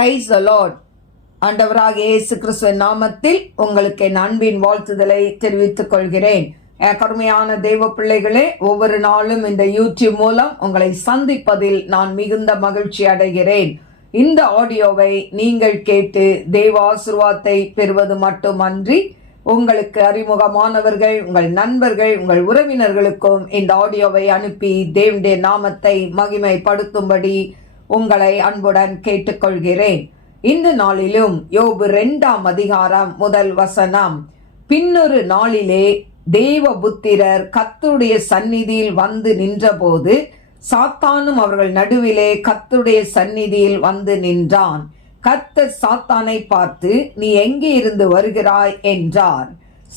Praise the Lord. ஆண்டவராக இயேசு கிறிஸ்துவின் நாமத்தில் உங்களுக்கு என் அன்பின் வாழ்த்துதலை தெரிவித்துக் கொள்கிறேன். கருமையான தெய்வ பிள்ளைகளே, ஒவ்வொரு நாளும் இந்த யூடியூப் மூலம் உங்களை சந்திப்பதில் நான் மிகுந்த மகிழ்ச்சி அடைகிறேன். இந்த ஆடியோவை நீங்கள் கேட்டு தெய்வ ஆசீர்வாதத்தை பெறுவது மட்டுமன்றி, உங்களுக்கு அறிமுகமானவர்கள், உங்கள் நண்பர்கள், உங்கள் உறவினர்களுக்கும் இந்த ஆடியோவை அனுப்பி தேவனுடைய நாமத்தை மகிமைப்படுத்தும்படி உங்களை அன்புடன் கேட்டுக்கொள்கிறேன். இந்த நாளிலும் யோபு 2ஆம் அதிகாரம் 1 வசனம், பின்னொரு நாளிலே தேவபுத்திரர் கர்த்தருடைய சந்நிதியில் வந்து நின்றபோது சாத்தானும் அவர்கள் நடுவிலே கர்த்தருடைய சந்நிதியில் வந்து நின்றான். கர்த்தர் சாத்தானை பார்த்து, நீ எங்கே இருந்து வருகிறாய் என்றார்.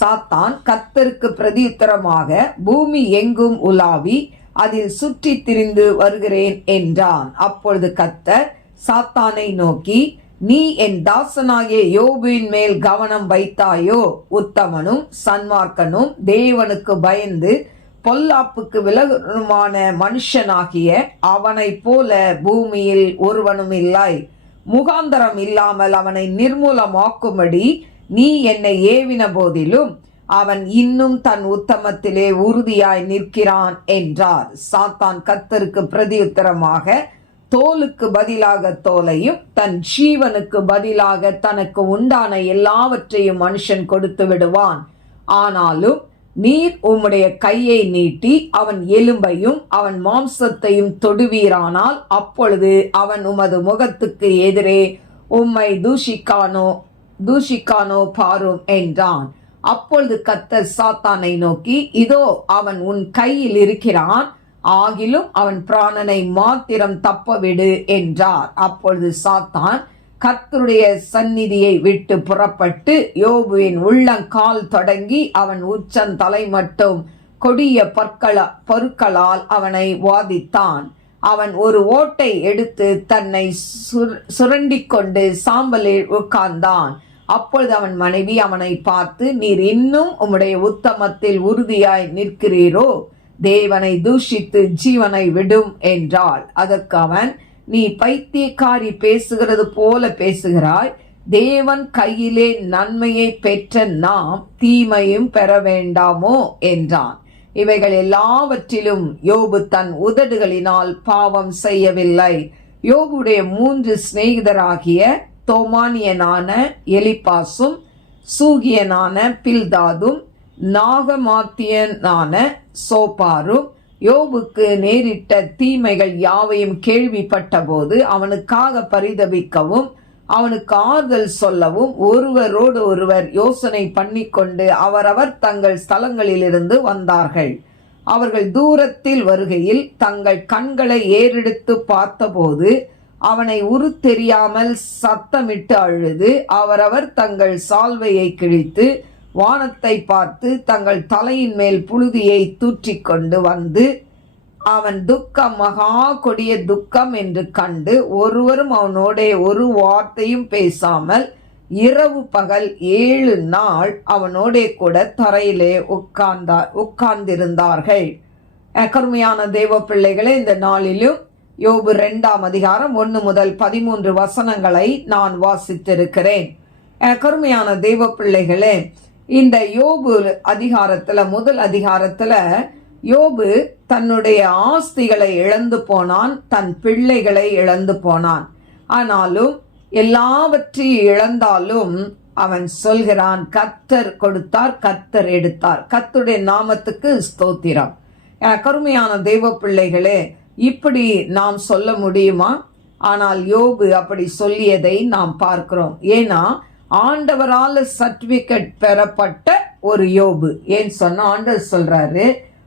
சாத்தான் கர்த்தருக்கு பிரதியுத்தரமாக, பூமி எங்கும் உலாவி அதில் சுற்றி திரிந்து வருகிறேன் என்றான். அப்பொழுது கர்த்தர் சாத்தானை நோக்கி, நீ என் தாசனாகிய யோபுவின் மேல் கவனம் வைத்தாயோ? உத்தமனும் சன்மார்க்கனும் தேவனுக்கு பயந்து பொல்லாப்புக்கு விலகுமான மனுஷனாகிய அவனை போல பூமியில் ஒருவனும் இல்லை. முகாந்தரம் இல்லாமல் அவனை நிர்மூலமாக்கும்படி நீ என்னை ஏவின போதிலும் அவன் இன்னும் தன் உத்தமத்திலே உறுதியாய் நிற்கிறான் என்றார். சாத்தான் கர்த்தருக்கு பிரதியுத்தரமாக, தோலுக்கு பதிலாக தோலையும் தன் ஜீவனுக்கு பதிலாக தனக்கு உண்டான எல்லாவற்றையும் மனுஷன் கொடுத்து விடுவான். ஆனாலும் நீர் உம்முடைய கையை நீட்டி அவன் எலும்பையும் அவன் மாம்சத்தையும் தொடுவீரானால் அப்பொழுது அவன் உமது முகத்துக்கு எதிரே உம்மை தூஷிக்கானோ பாரும் என்றான். அப்பொழுது கர்த்தர் சாத்தானை நோக்கி, இதோ அவன் உன் கையில் இருக்கிறான், ஆகிலும் அவன் பிராணனை மாத்திரம் தப்பவிடு என்றார். அப்பொழுது சாத்தான் கர்த்தருடைய சந்நிதியை விட்டு புறப்பட்டு யோபுவின் உள்ளங்கால் தொடங்கி அவன் உச்சந்தலை மட்டும் கொடிய பற்களால் அவனை வாதித்தான். அவன் ஒரு ஓட்டை எடுத்து தன்னை சுரண்டிக் கொண்டு சாம்பலில் உட்கார்ந்தான். அப்பொழுது அவன் மனைவி அவனை பார்த்து, நீர் இன்னும் உம்முடைய உத்தமத்தில் உறுதியாய் நிற்கிறீரோ? தேவனை தூஷித்து ஜீவனை விடும் என்றாள். அதற்கு அவன், நீ பைத்தியக்காரி பேசுகிறது போல பேசுகிறாய். தேவன் கையிலே நன்மையை பெற்ற நாம் தீமையும் பெற வேண்டாமோ என்றான். இவைகள் எல்லாவற்றிலும் யோபு தன் உதடுகளினால் பாவம் செய்யவில்லை. யோபுடைய 3 சிநேகிதராகிய தோமானியனான எலிப்பாசும், சூகியனான பில்தாதும், நாகமாத்தியனான சோப்பாரும் யோபுக்கு நேரிட்ட தீமைகள் யாவையும் கேள்விப்பட்ட போது அவனுக்காக பரிதபிக்கவும் அவனுக்கு ஆறுதல் சொல்லவும் ஒருவரோடு ஒருவர் யோசனை பண்ணிக்கொண்டு அவரவர் தங்கள் ஸ்தலங்களிலிருந்து வந்தார்கள். அவர்கள் தூரத்தில் வருகையில் தங்கள் கண்களை ஏறெடுத்து பார்த்தபோது அவனை உரு தெரியாமல் சத்தமிட்டு அழுது அவரவர் தங்கள் சால்வையை கிழித்து வானத்தை பார்த்து தங்கள் தலையின் மேல் புழுதியை தூற்றிக்கொண்டு வந்து அவன் துக்கம் மகா கொடிய துக்கம் என்று கண்டு ஒருவரும் அவனோட ஒரு வார்த்தையும் பேசாமல் இரவு பகல் 7 நாள் அவனோட கூட தரையிலே உட்கார்ந்திருந்தார்கள். கருமையான தெய்வ பிள்ளைகளே, இந்த நாளிலும் யோபு 2ஆம் அதிகாரம் 1 முதல் 13 வசனங்களை நான் வாசித்திருக்கிறேன். கருமையான தெய்வ பிள்ளைகளே, இந்த யோபு அதிகாரத்துல, முதல் அதிகாரத்துல யோபு தன்னுடைய ஆஸ்திகளை இழந்து போனான், தன் பிள்ளைகளை இழந்து போனான். ஆனாலும் எல்லாவற்றையும் இழந்தாலும் அவன் சொல்கிறான், கர்த்தர் கொடுத்தார், கர்த்தர் எடுத்தார். கர்த்தருடைய நாமத்துக்கு ஸ்தோத்திரம். கருமையான தெய்வ பிள்ளைகளே, இப்படி நாம் சொல்ல முடியுமா? ஆனால் யோபு அப்படி சொல்லியதை நாம் பார்க்கிறோம். ஏன்னா ஆண்டவரால் சர்டிபிகேட் பெறப்பட்ட ஒரு யோபு. ஏன் சொன்ன, ஆண்டவர் சொல்றாரு,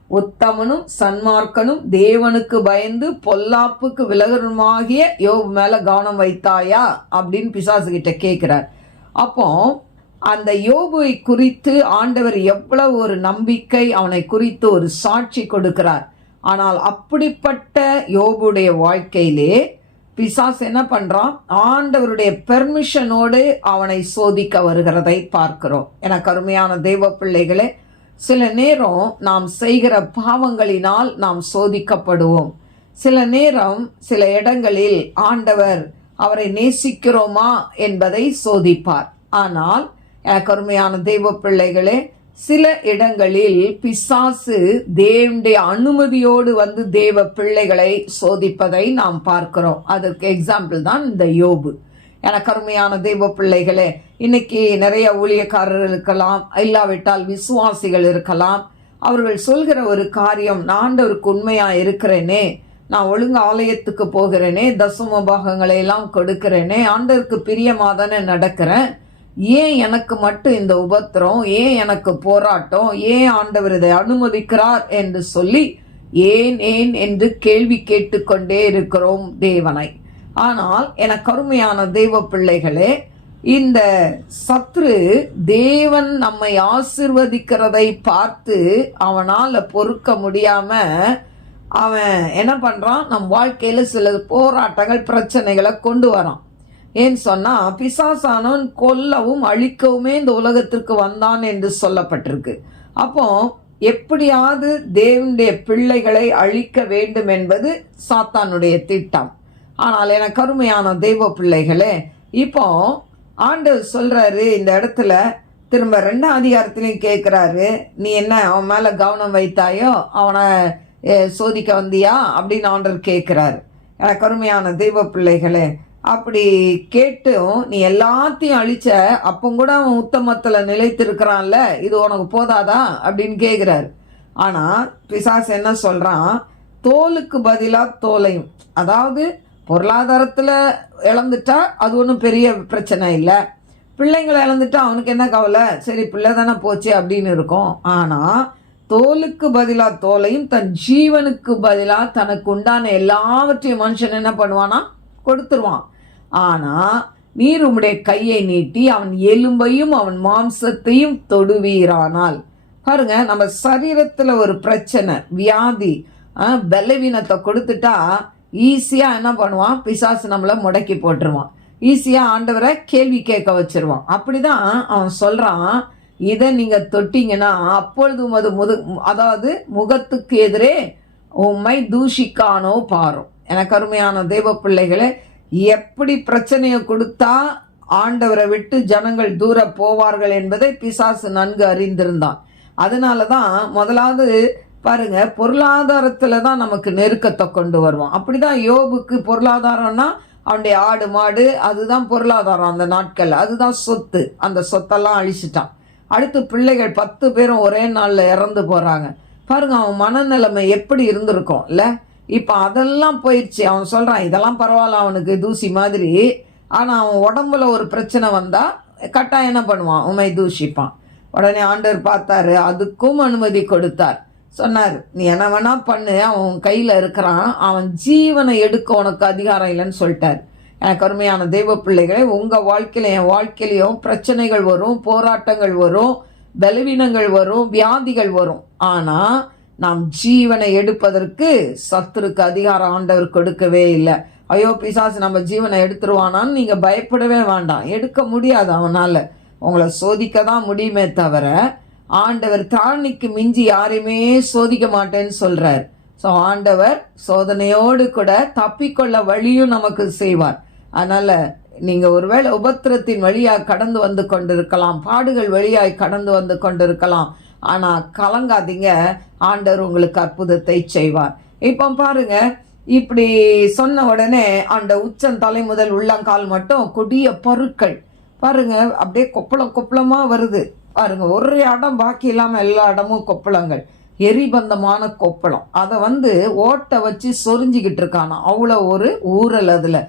உத்தமனும் சன்மார்க்கனும் தேவனுக்கு பயந்து பொல்லாப்புக்கு விலகருமாகிய யோபு மேல கவனம் வைத்தாயா அப்படின்னு பிசாசு கிட்ட கேட்கிறார். அப்போ அந்த யோபுவை குறித்து ஆண்டவர் எவ்வளவு ஒரு நம்பிக்கை, அவனை குறித்து ஒரு சாட்சி கொடுக்கிறார். ஆனால் அப்படிப்பட்ட யோபுடைய வாழ்க்கையிலே பிசாசு என்ன பண்றான்? ஆண்டவருடைய பெர்மிஷனோடு அவனை சோதிக்க வருகிறதை பார்க்கிறோம். எனக்கு அருமையான தெய்வ பிள்ளைகளே, சில நேரம் நாம் செய்கிற பாவங்களினால் நாம் சோதிக்கப்படுவோம். சில நேரம் சில இடங்களில் ஆண்டவர் அவரை நேசிக்கிறோமா என்பதை சோதிப்பார். ஆனால் எனக்கு அருமையான தெய்வ பிள்ளைகளே, சில இடங்களில் பிசாசு தேவனுடைய அனுமதியோடு வந்து தேவ பிள்ளைகளை சோதிப்பதை நாம் பார்க்கிறோம். அதற்கு எக்ஸாம்பிள் தான் இந்த யோபு. எனக்கு அருமையான தெய்வ பிள்ளைகளே, இன்னைக்கு நிறைய ஊழியக்காரர்கள் இருக்கலாம், இல்லாவிட்டால் விசுவாசிகள் இருக்கலாம். அவர்கள் சொல்கிற ஒரு காரியம், நான் ஆண்டவருக்கு உண்மையா இருக்கிறேனே, நான் ஒழுங்கு ஆலயத்துக்கு போகிறேனே, தசம பாகங்களை எல்லாம் கொடுக்கிறேனே, ஆண்டவருக்கு பிரியமாதானே நடக்கிறேன், ஏன் எனக்கு மட்டும் இந்த உபத்திரம், ஏன் எனக்கு போராட்டம், ஏன் ஆண்டவர் இதை அனுமதிக்கிறார் என்று சொல்லி ஏன் ஏன் என்று கேள்வி கேட்டுக்கொண்டே இருக்கிறோம் தேவனை. ஆனால் எனக்கு அருமையான தெய்வ பிள்ளைகளே, இந்த சத்ரு தேவன் நம்மை ஆசிர்வதிக்கிறதை பார்த்து அவனால பொறுக்க முடியாம அவன் என்ன பண்றான், நம் வாழ்க்கையில சில போராட்டங்கள் பிரச்சனைகளை கொண்டு வரான். ஏன்னு சொன்னா, பிசாசானவன் கொல்லவும் அழிக்கவுமே இந்த உலகத்திற்கு வந்தான் என்று சொல்லப்பட்டிருக்கு. அப்போ எப்படியாவது தேவனுடைய பிள்ளைகளை அழிக்க வேண்டும் என்பது சாத்தானுடைய திட்டம். ஆனால் எனக்கு அருமையான தெய்வ பிள்ளைகளே, இப்போ ஆண்டவர் சொல்றாரு இந்த இடத்துல, திரும்ப 2ஆம் அதிகாரத்திலையும் கேட்கிறாரு, நீ என்ன அவன் மேல கவனம் வைத்தாயோ, அவனை சோதிக்க வந்தியா அப்படின்னு ஆண்டவர் கேட்கிறாரு. எனக்கு அருமையான தெய்வ பிள்ளைகளே, அப்படி கேட்டும் நீ எல்லாத்தையும் அழிச்ச, அப்போ கூட அவன் உத்தமத்துல நிலைத்திருக்கிறான்ல, இது உனக்கு போதாதா அப்படின்னு கேட்கிறாரு. ஆனா பிசாசு என்ன சொல்றான், தோலுக்கு பதிலா தோலையும், அதாவது பொருளாதாரத்துல இழந்துட்டா அது ஒன்றும் பெரிய பிரச்சனை இல்லை, பிள்ளைங்களை இழந்துட்டா அவனுக்கு என்ன கவலை, சரி பிள்ளை தானே போச்சு அப்படின்னு இருக்கும். ஆனா தோலுக்கு பதிலா தோலையும், தன் ஜீவனுக்கு பதிலா தனக்கு உண்டான எல்லாவற்றையும் மனுஷன் என்ன பண்ணுவானா, கொடுத்துருவான். ஆனா நீர் உம்முடைய கையை நீட்டி அவன் எலும்பையும் அவன் மாம்சத்தையும் தொடுவீரானால். பாருங்க, நம்ம சரீரத்துல ஒரு பிரச்சனை, வியாதி, பலவீனத்தை கொடுத்துட்டா ஈஸியா என்ன பண்ணுவான், பிசாசு நம்மளை முடக்கி போட்டுருவான், ஈஸியா ஆண்டவரை கேள்வி கேட்க வச்சிருவான். அப்படிதான் அவன் சொல்றான், இதை நீங்க தொட்டீங்கன்னா அப்பொழுது அதாவது முகத்துக்கு எதிரே உம்மை தூஷிக்கானோ பாரும். எனக்கு அருமையான தெய்வ பிள்ளைகளே, எப்படி பிரச்சனையை கொடுத்தா ஆண்டவரை விட்டு ஜனங்கள் தூர போவார்கள் என்பதை பிசாசு நன்கு அறிந்திருந்தான். அதனாலதான் முதலாவது பாருங்க, பொருளாதாரத்துல தான் நமக்கு நெருக்கத்தை கொண்டு வருவான். அப்படிதான் யோபுக்கு பொருளாதாரம்னா அவனுடைய ஆடு மாடு, அதுதான் பொருளாதாரம் அந்த நாட்கள், அதுதான் சொத்து. அந்த சொத்தெல்லாம் அழிச்சிட்டான். அடுத்து பிள்ளைகள் 10 பேரும் ஒரே நாள்ல இறந்து போறாங்க. பாருங்க அவன் மனநிலைமை எப்படி இருந்திருக்கும் இல்ல. இப்ப அதெல்லாம் போயிடுச்சு. அவன் சொல்றான் இதெல்லாம் பரவாயில்ல, அவனுக்கு தூசி மாதிரி. ஆனா அவன் உடம்புல ஒரு பிரச்சனை வந்தா கட்டாயம் என்ன பண்ணுவான், உண்மை தூஷிப்பான். உடனே ஆண்டவர் பார்த்தாரு, அதுக்கும் அனுமதி கொடுத்தார். சொன்னார், நீ என்ன வேணா பண்ணு, அவன் கையில இருக்கிறான், அவன் ஜீவனை எடுக்க உனக்கு அதிகாரம் இல்லைன்னு சொல்லிட்டார். எனக்கு அருமையான தெய்வ பிள்ளைகளே, உங்க வாழ்க்கையில என் வாழ்க்கையிலையும் பிரச்சனைகள் வரும், போராட்டங்கள் வரும், பலவீனங்கள் வரும், வியாதிகள் வரும். ஆனா நாம் ஜீவனை எடுப்பதற்கு சத்துருக்கு அதிகாரம் ஆண்டவர் கொடுக்கவே இல்லை. ஐயோ பிசாசு நம்ம ஜீவனை எடுத்துருவானான்னு நீங்க பயப்படவே வேண்டாம், எடுக்க முடியாது. அவனால உங்களை சோதிக்க தான் முடியுமே தவிர ஆண்டவர் தாழ்நிக்கு மிஞ்சி யாரையுமே சோதிக்க மாட்டேன்னு சொல்றார். ஸோ ஆண்டவர் சோதனையோடு கூட தப்பிக்கொள்ள வழியும் நமக்கு செய்வார். அதனால நீங்க ஒருவேளை உபத்திரத்தின் வழியாய் கடந்து வந்து கொண்டிருக்கலாம், பாடுகள் வழியாய் கடந்து வந்து கொண்டிருக்கலாம். ஆனா கலங்காதீங்க, ஆண்டவர் உங்களுக்கு அற்புதத்தை செய்வார். இப்போ பாருங்க, இப்படி சொன்ன உடனே அந்த உச்சம் தலை முதல் உள்ளங்கால் மட்டும் கொடிய பருக்கள் பாருங்க, அப்படியே கொப்பளம் கொப்பளமா வருது பாருங்க. ஒரு இடம் பாக்கி இல்லாம எல்லா இடமும் கொப்பளங்கள், எரிபந்தமான கொப்பளம். அதை ஓட்டை வச்சு சொரிஞ்சிக்கிட்டு இருக்கானா, அவ்வளோ ஒரு ஊரல். அதுல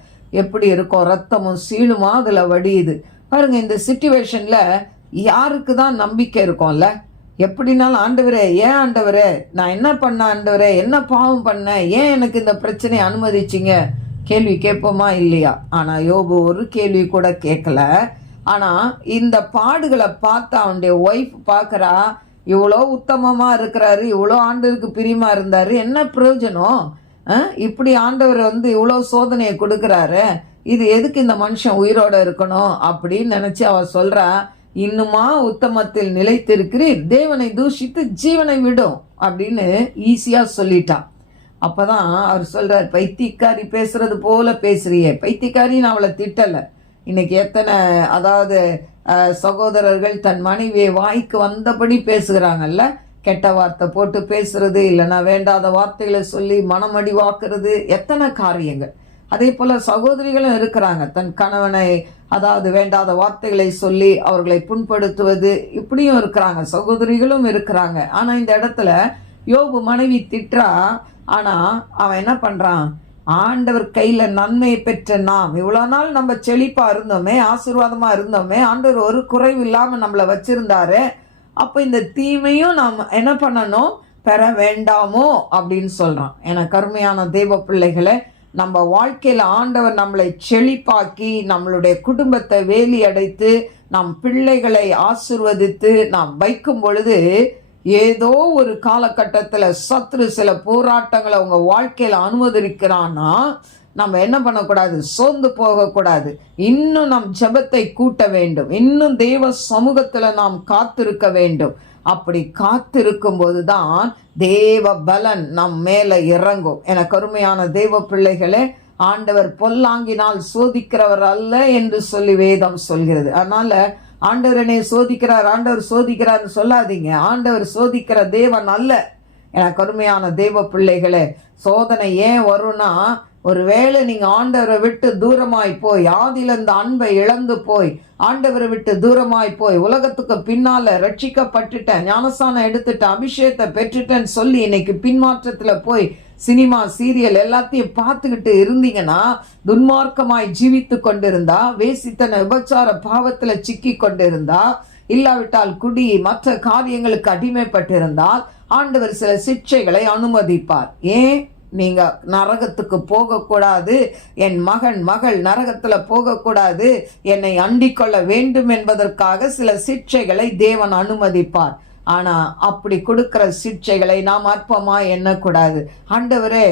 எப்படி இருக்கும், ரத்தமும் சீழுமா அதுல வடியுது பாருங்க. இந்த சிச்சுவேஷன்ல யாருக்கு தான் நம்பிக்கை இருக்கும்ல? எப்படினாலும் ஆண்டவரே, ஏன் ஆண்டவரே, நான் என்ன பண்ண ஆண்டவரே, என்ன பாவம் பண்ண, ஏன் எனக்கு இந்த பிரச்சனையை அனுமதிச்சிங்க கேள்வி கேட்போமா இல்லையா? ஆனா யோபு ஒரு கேள்வி கூட கேட்கல. ஆனா இந்த பாடுகளை பார்த்து அவனுடைய ஒய்ஃப் பார்க்கறா, இவ்வளோ உத்தமமா இருக்கிறாரு, இவ்வளோ ஆண்டவருக்கு பிரியமா இருந்தாரு, என்ன பிரயோஜனம்? இப்படி ஆண்டவர் இவ்வளோ சோதனையை கொடுக்குறாரு, இது எதுக்கு இந்த மனுஷன் உயிரோட இருக்கணும் அப்படின்னு நினைச்சு அவ சொல்றா, இன்னுமா உத்தமத்தில் நிலைத்திருக்கிறீர், தேவனை தூஷித்து ஜீவனை விடும் அப்படின்னு ஈஸியா சொல்லிட்டான். அப்பதான் அவர் சொல்றார், பைத்தியக்காரி பேசுறது போல பேசுறியே. பைத்தியக்காரின்னு அவளை திட்டலை. இன்னைக்கு எத்தனை அதாவது சகோதரர்கள் தன் மனைவியை வாய்க்கு வந்தபடி பேசுகிறாங்கல்ல, கெட்ட வார்த்தை போட்டு பேசுறது, இல்லைன்னா வேண்டாத வார்த்தைகளை சொல்லி மனமடிவாக்குறது, எத்தனை காரியங்கள். அதே போல சகோதரிகளும் இருக்கிறாங்க, தன் கணவனை அதாவது வேண்டாத வார்த்தைகளை சொல்லி அவர்களை புண்படுத்துவது, இப்படியும் இருக்கிறாங்க, சகோதரிகளும் இருக்கிறாங்க. ஆனா இந்த இடத்துல யோபு மனைவி திட்டுறா. ஆனா அவன் என்ன பண்றான்? ஆண்டவர் கையில நன்மையை பெற்ற நாம் இவ்வளவு நாள் நம்ம செழிப்பா இருந்தோமே, ஆசீர்வாதமா இருந்தோமே, ஆண்டவர் ஒரு குறைவு இல்லாம நம்மளை வச்சிருந்தாரு. அப்ப இந்த தீமையும் நாம் என்ன பண்ணணும்? பெற வேண்டாமோ அப்படின்னு சொல்றான். எனக்கு அருமையான தெய்வ பிள்ளைகளை, நம்ம வாழ்க்கையில ஆண்டவர் நம்மளை செழிப்பாக்கி நம்மளுடைய குடும்பத்தை வேலி அடைத்து நம் பிள்ளைகளை ஆசிர்வதித்து நாம் வைக்கும் பொழுது, ஏதோ ஒரு காலகட்டத்தில் சத்ரு சில போராட்டங்களை உங்க வாழ்க்கையில அனுமதிக்கிறான்னா நம்ம என்ன பண்ணக்கூடாது? சோர்ந்து போகக்கூடாது. இன்னும் நம் ஜெபத்தை கூட்ட வேண்டும். இன்னும் தேவ சமூகத்துல நாம் காத்திருக்க வேண்டும். அப்படி காத்திருக்கும் போதுதான் தேவ பலன் நம் மேல இறங்கும். எனக்கு அருமையான தேவ பிள்ளைகளே, ஆண்டவர் பொல்லாங்கினால் சோதிக்கிறவர் அல்ல என்று சொல்லி வேதம் சொல்கிறது. அதனால ஆண்டவர் என்னை சோதிக்கிறார், ஆண்டவர் சோதிக்கிறார்னு சொல்லாதீங்க. ஆண்டவர் சோதிக்கிற தேவன் அல்ல. எனக்கு அருமையான தேவ பிள்ளைகளே, சோதனை ஏன் வரும்னா, ஒருவேளை நீங்க ஆண்டவரை விட்டு தூரமாய் போய், ஆதியில இந்த அன்பை இழந்து போய், ஆண்டவரை விட்டு தூரமாய் போய், உலகத்துக்கு பின்னால ரட்சிக்கப்பட்டுட்டேன், ஞானஸ்தானம் எடுத்துட்டேன், அபிஷேகத்தை பெற்றுட்டேன்னு சொல்லி இன்னைக்கு பின்மாற்றத்துல போய் சினிமா சீரியல் எல்லாத்தையும் பார்த்துக்கிட்டு இருந்தீங்கன்னா, துன்மார்க்கமாய் ஜீவித்து கொண்டிருந்தா, வேசித்தன விபச்சார பாவத்துல சிக்கி கொண்டிருந்தா, இல்லாவிட்டால் குடி மற்ற காரியங்களுக்கு அடிமைப்பட்டிருந்தால் ஆண்டவர் சில சிக்ஷைகளை அனுமதிப்பார். ஏன்? நீங்க நரகத்துக்கு போகக்கூடாது, என் மகன் மகள் நரகத்துல போகக்கூடாது, என்னை அண்டிக் கொள்ள வேண்டும் என்பதற்காக சில சிக்ஷைகளை தேவன் அனுமதிப்பார். ஆனா அப்படி கொடுக்கிற சிக்ஷைகளை நாம் அற்பமா எண்ணக்கூடாது. ஆண்டவரே,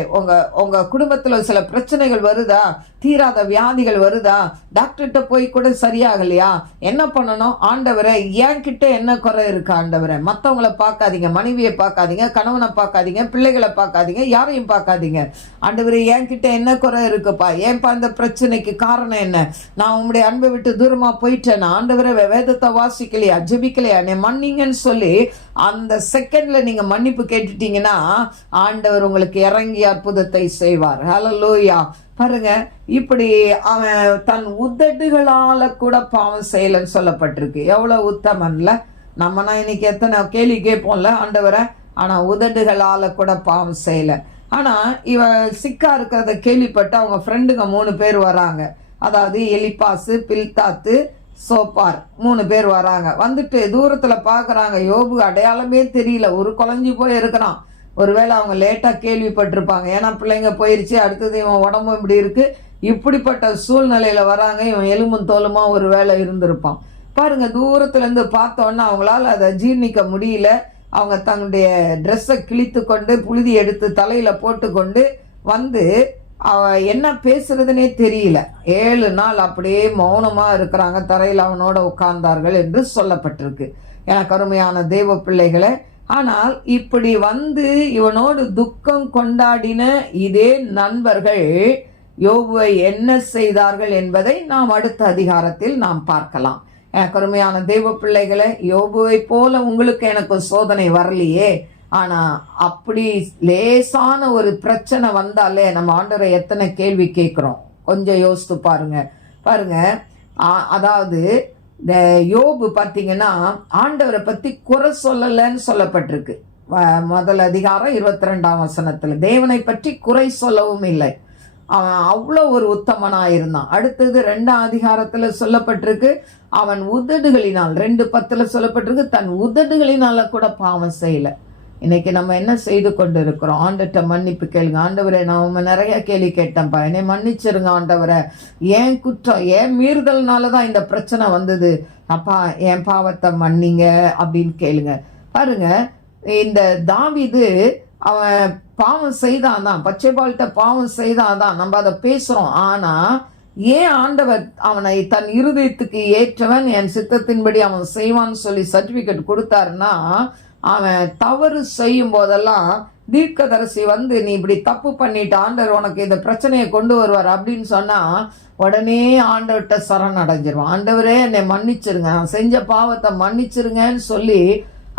உங்க குடும்பத்துல சில பிரச்சனைகள் வருதா, தீராத வியாதிகள் வருதா, டாக்டர்கிட்ட போய் கூட சரியாகலையா, என்ன பண்ணணும்? ஆண்டவரே, என்கிட்ட என்ன குறை இருக்கு ஆண்டவரே? மற்றவங்களை பார்க்காதீங்க, மனைவியை பார்க்காதீங்க, கணவனை பார்க்காதீங்க, பிள்ளைகளை பார்க்காதீங்க, யாரையும் பார்க்காதீங்க. ஆண்டவரே, என்கிட்ட என்ன குறை இருக்குப்பா? ஏன்பா இந்த பிரச்சனைக்கு காரணம் என்ன? நான் உங்களுடைய அன்பை விட்டு தூரமா போயிட்டேன், ஆண்டவரே வேதத்தை வாசிக்கலையா, ஜெபிக்கலையா, என்னை மன்னிங்கன்னு சொல்லி அந்த செகண்ட்ல நீங்க மன்னிப்பு கேட்டுட்டீங்கன்னா ஆண்டவர் உங்களுக்கு இறங்கி அற்புதத்தை செய்வார். ஹல்லேலூயா. பாருங்க, இப்படி அவன் தன் உதடுகளால கூட பாவம் செய்யலன்னு சொல்லப்பட்டிருக்கு. எவ்வளவு உத்தமன்ல. நம்மனா இன்னைக்கு எத்தனை கேள்வி கேட்போம்ல ஆண்டவரை, ஆனா உதடுகளால கூட பாவம் செய்யல. ஆனா இவன் சிக்கா இருக்கிறத கேள்விப்பட்டு அவங்க ஃப்ரெண்டுங்க 3 பேர் வராங்க. அதாவது எலிப்பாசு, பில்தாத்து, சோப்பார் 3 பேர் வராங்க. வந்துட்டு தூரத்துல பாக்குறாங்க, யோபு அடையாளமே தெரியல, ஒரு குழஞ்சி போய் இருக்கிறான். ஒருவேளை அவங்க லேட்டா கேள்விப்பட்டிருப்பாங்க, ஏன்னா பிள்ளைங்க போயிருச்சு, அடுத்தது இவன் உடம்பும் இப்படி இருக்கு, இப்படிப்பட்ட சூழ்நிலையில வராங்க, இவன் எலும்பும் தோலுமா ஒரு வேலை இருந்திருப்பான். பாருங்க, தூரத்துல இருந்து பார்த்தோன்னா அவங்களால அதை ஜீர்ணிக்க முடியல. அவங்க தன்னுடைய ட்ரெஸ்ஸை கிழித்து கொண்டு புழுதி எடுத்து தலையில போட்டு கொண்டு வந்து அவ என்ன பேசுறதுனே தெரியல. 7 நாள் அப்படியே மௌனமா இருக்கிறாங்க, தரையில் அவனோட உட்கார்ந்தார்கள் என்று சொல்லப்பட்டிருக்கு. எனக்கு அருமையான தேவ பிள்ளைகளை, ஆனால் இப்படி வந்து இவனோடு துக்கம் கொண்டாடின இதே நண்பர்கள் யோபுவை என்ன செய்தார்கள் என்பதை நாம் அடுத்த அதிகாரத்தில் நாம் பார்க்கலாம். எனக்கு அருமையான தேவ பிள்ளைகளை, யோபுவை போல உங்களுக்கு எனக்கு சோதனை வரலையே, ஆனா அப்படி லேசான ஒரு பிரச்சனை வந்தாலே நம்ம ஆண்டவரை எத்தனை கேள்வி கேட்கிறோம், கொஞ்சம் யோசித்து பாருங்க. அதாவது இந்த யோபு பார்த்தீங்கன்னா ஆண்டவரை பத்தி குறை சொல்லலன்னு சொல்லப்பட்டிருக்கு. முதல் அதிகாரம் 22ஆம் வசனத்துல தேவனை பற்றி குறை சொல்லவும் இல்லை. அவன் அவ்வளோ ஒரு உத்தமனா இருந்தான். அடுத்தது 2ஆம் அதிகாரத்துல சொல்லப்பட்டிருக்கு, அவன் உதடுகளினால் 2:10 சொல்லப்பட்டிருக்கு, தன் உதடுகளினால கூட பாவம் செய்யல. இன்னைக்கு நம்ம என்ன செய்து கொண்டு இருக்கிறோம்? ஆண்டவர்கிட்ட மன்னிப்பு கேளுங்க. ஆண்டவரே, நான் நிறைய கேள்வி கேட்டேன்ப்பா, என்னை மன்னிச்சிருங்க ஆண்டவரை, ஏன் குற்றம், ஏன் மீறுதல்னாலதான் இந்த பிரச்சனை வந்தது, அப்பா என் பாவத்தை மன்னிங்க அப்படின்னு கேளுங்க. பாருங்க, இந்த தாவீது அவன் பாவம் செய்தான் தான், பச்சைபால்கிட்ட பாவம் செய்தான் தான், நம்ம அதை பேசுறோம். ஆனா ஏன் ஆண்டவர் அவனை தன் இருதயத்துக்கு ஏற்றவன், என் சித்தத்தின்படி அவன் செய்வான்னு சொல்லி சர்டிபிகேட் கொடுத்தாருன்னா, அவன் தவறு செய்யும் போதெல்லாம் தீர்க்கதரிசி வந்து நீ இப்படி தப்பு பண்ணிட்ட, ஆண்டவர் உனக்கு இந்த பிரச்சனையை கொண்டு வருவார் அப்படின்னு சொன்னா உடனே ஆண்டவர்கிட்ட சரணடைஞ்சிருவான். ஆண்டவரே என்னை மன்னிச்சிருங்க, நான் செஞ்ச பாவத்தை மன்னிச்சிருங்கன்னு சொல்லி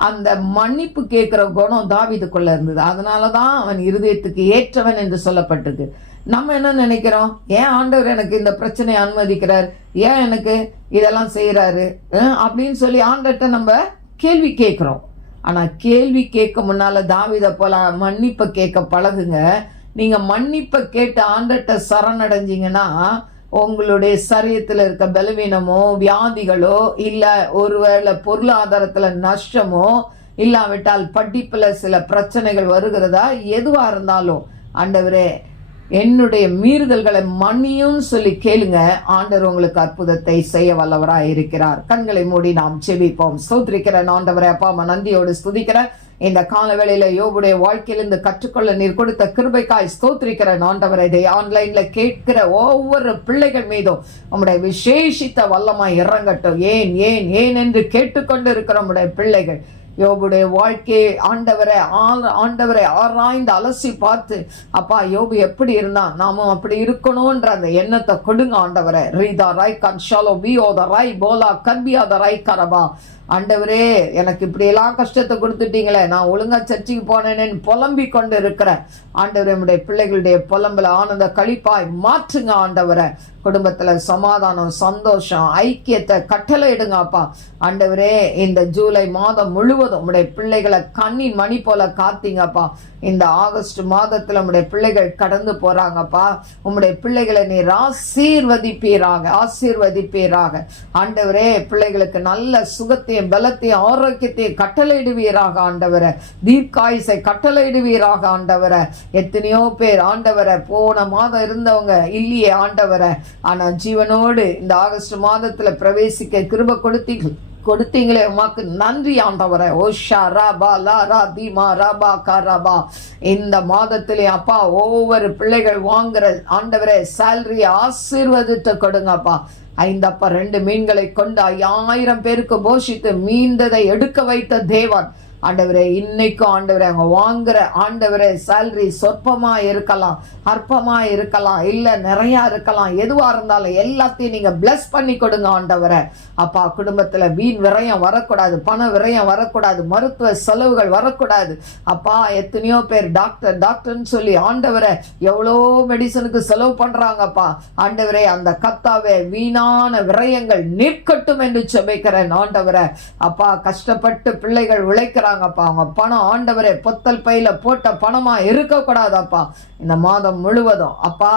அந்த மன்னிப்பு கேட்கிற குணம் தாவீதுக்குள்ள இருந்தது. அதனாலதான் அவன் இருதயத்துக்கு ஏற்றவன் என்று சொல்லப்பட்டிருக்கு. நம்ம என்ன நினைக்கிறோம், ஏன் ஆண்டவர் எனக்கு இந்த பிரச்சனையை அனுமதிக்கிறார், ஏன் எனக்கு இதெல்லாம் செய்யறாரு அப்படின்னு சொல்லி ஆண்டவர்கிட்ட நம்ம கேள்வி கேட்கிறோம். ஆனா கேள்வி கேட்க முன்னால தாவீதை போல மன்னிப்பை கேட்க பழகுங்க. நீங்க மன்னிப்பை கேட்டு ஆண்டவர்கிட்ட சரணடைஞ்சிங்கன்னா உங்களுடைய சரீரத்துல இருக்க பலவீனமோ வியாதிகளோ இல்ல ஒருவேளை பொருளாதாரத்துல நஷ்டமோ இல்லாவிட்டால் படிப்புல சில பிரச்சனைகள் வருகிறதா எதுவா இருந்தாலும் ஆண்டவரே என்னுடைய மீறுதல்களை மன்னியும் சொல்லி கேளுங்க. ஆண்டவர் உங்களுக்கு அற்புதத்தை செய்ய வல்லவராய் இருக்கிறார். கண்களை மூடி நாம் செபிப்போம். ஸ்தோத்திரிக்கிறேன் ஆண்டவரே, அப்பா அம்மா நன்றியோடு ஸ்துதிக்கிறேன். இந்த கால வேளையில யோபுடைய வாழ்க்கையிலிருந்து கற்றுக்கொள்ள நீர் கொடுத்த கிருபைக்காய் ஸ்தோத்திரிக்கிறேன் ஆண்டவரே. இதை ஆன்லைன்ல கேட்கிற ஒவ்வொரு பிள்ளைகள் மீதும் உம்முடைய விசேஷித்த வல்லமாய் இறங்கட்டும். ஏன் ஏன் ஏன் என்று கேட்டுக்கொண்டு இருக்கிற உம்முடைய பிள்ளைகள் யோபுடைய வாழ்க்கையை ஆண்டவரை ஆராய்ந்து அலசி பார்த்து அப்பா யோபு எப்படி இருந்தான், நாமும் அப்படி இருக்கணும்ன்ற அந்த எண்ணத்தை கொடுங்க ஆண்டவரை. ரீதா ராய் கன்ஷாலோ வியோ த ராய் போலா கன்பியா த ராய் கரபா. ஆண்டவரே எனக்கு இப்படி எல்லாம் கஷ்டத்தை கொடுத்துட்டீங்களே, நான் ஒழுங்கா சர்ச்சைக்கு போனேன்னு புலம்பி கொண்டு இருக்கிறேன். ஆண்டவரே நம்முடைய பிள்ளைகளுடைய புலம்பல ஆனந்த கழிப்பாய் மாற்றுங்க ஆண்டவரை. குடும்பத்துல சமாதானம் சந்தோஷம் ஐக்கியத்தை கட்டளை இடுங்கப்பா. ஆண்டவரே இந்த ஜூலை மாதம் முழுவதும் உம்முடைய பிள்ளைகளை கண்ணின் மணி போல காத்தீங்கப்பா. இந்த ஆகஸ்ட் மாதத்துல உம்முடைய பிள்ளைகள் கடந்து போறாங்கப்பா. உம்முடைய பிள்ளைகளை நீர் ஆசீர்வதிப்பீராக. ஆண்டவரே பிள்ளைகளுக்கு நல்ல சுகத்தையும் பலத்தையும் ஆரோக்கியத்தையும் கட்டளையிடுவீராக ஆண்டவரை. தீர்க்காயுசை கட்டளையிடுவீராக ஆண்டவரை. எத்தனையோ பேர் ஆண்டவரை போன மாதம் இருந்தவங்க இல்லையே ஆண்டவரை, ஆனா ஜீவனோடு இந்த ஆகஸ்ட் மாதத்துல பிரவேசிக்க கிருபை கொடுத்தீங்களே உமாக்கு நன்றி ஆண்டவரே. ஓஷா ராபா லாரா தீமா ராபா காராபா. இந்த மாதத்திலே அப்பா ஒவ்வொரு பிள்ளைகள் வாங்குற ஆண்டவரே சேலரியை ஆசீர்வதித்து கொடுங்கப்பா. 5 அப்பா 2 மீன்களை கொண்டு 5000 பேருக்கு போஷித்து மீந்ததை எடுக்க வைத்த தேவன் ஆண்டவரே. இன்னைக்கும் ஆண்டவரே அவங்க வாங்குற ஆண்டவரே சேலரி சொற்பமா இருக்கலாம், அற்பமா இருக்கலாம், இல்ல நிறைய இருக்கலாம், எதுவா இருந்தாலும் எல்லாத்தையும் நீங்க பிளஸ் பண்ணி கொடுங்க ஆண்டவரே. அப்பா குடும்பத்துல வீண் விரயம் வரக்கூடாது, பண விரயம் வரக்கூடாது, மருத்துவ செலவுகள் வரக்கூடாது. அப்பா எத்தனையோ பேர் டாக்டர்னு சொல்லி ஆண்டவரை எவ்வளோ மெடிசனுக்கு செலவு பண்றாங்கப்பா. ஆண்டவரே அந்த கத்தாவே வீணான விரயங்கள் நிற்கட்டும் என்று செபிக்கிறேன் ஆண்டவரை. அப்பா கஷ்டப்பட்டு பிள்ளைகள் உழைக்கிறாங்கப்பா. அவங்க பணம் ஆண்டவரே பொத்தல் பையில போட்ட பணமா இருக்கக்கூடாதப்பா. இந்த மாதம் முழுவதும் அப்பா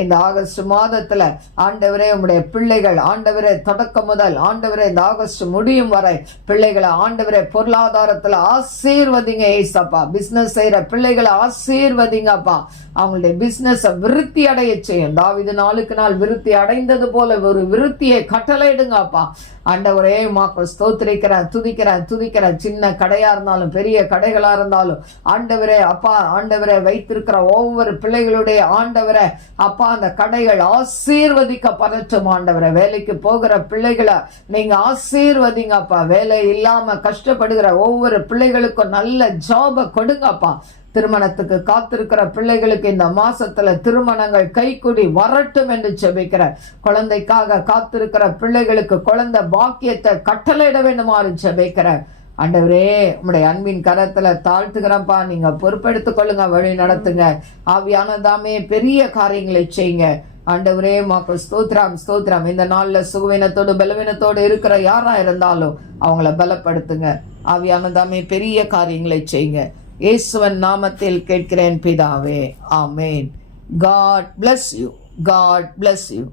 இந்த ஆகஸ்ட் மாதத்துல ஆண்டவரே உம்முடைய பிள்ளைகள் ஆண்டவரே தொடக்கம் முதல் ஆண்டவரே இந்த ஆகஸ்ட் முடியும் வரை பிள்ளைகளை ஆண்டவரே பொருளாதாரத்துல ஆசீர்வதிங்க ஏசப்பா. பிசினஸ் செய்யற பிள்ளைகளை ஆசீர்வதிங்கப்பா. அவங்களுடைய பிசினஸ் விருத்தி அடைய செய்யும். தாவீது நாளுக்கு நாள் விருத்தி அடைந்தது போல ஒரு விருத்தியை கட்டளையிடுங்கப்பா. ஆண்டவரே உமக்கு ஸ்தோத்திரிக்கிறேன் துதிக்கிறேன். சின்ன கடையா இருந்தாலும் பெரிய கடைகளா இருந்தாலும் ஆண்டவரே அப்பா ஆண்டவரே வைத்திருக்கிற ஒவ்வொரு பிள்ளைகளுடைய ஆண்டவரே அப்பா அந்த கடைகள் ஆசீர்வதிக்கப்படட்டும் ஆண்டவரே. வேலைக்கு போகிற பிள்ளைகளை நீங்க ஆசீர்வதிங்கப்பா. வேலை இல்லாம கஷ்டப்படுகிற ஒவ்வொரு பிள்ளைகளுக்கும் நல்ல ஜாப கொடுங்கப்பா. திருமணத்துக்கு காத்திருக்கிற பிள்ளைகளுக்கு இந்த மாசத்துல திருமணங்கள் கைக்கூடி வரட்டும் என்று செபிக்கிற. குழந்தைக்காக காத்திருக்கிற பிள்ளைகளுக்கு குழந்தை பாக்கியத்தை கட்டளையிட வேண்டுமாறு செபிக்கிற. ஆண்டவரே உம்முடைய அன்பின் கரத்துல தாழ்த்துக்கிறப்பா. நீங்க பொறுப்பெடுத்துக் கொள்ளுங்க, வழி நடத்துங்க. ஆவியானதாமே பெரிய காரியங்களை செய்யுங்க ஆண்டவரே. உமக்கு ஸ்தோத்திரம். இந்த நாள்ல சுகவீனத்தோடு பலவீனத்தோடு இருக்கிற யாரா இருந்தாலும் அவங்கள பலப்படுத்துங்க. ஆவியானதாமே பெரிய காரியங்களை செய்யுங்க. இயேசுவின் நாமத்தில் கேட்கிறேன் பிதாவே, ஆமென். God bless you.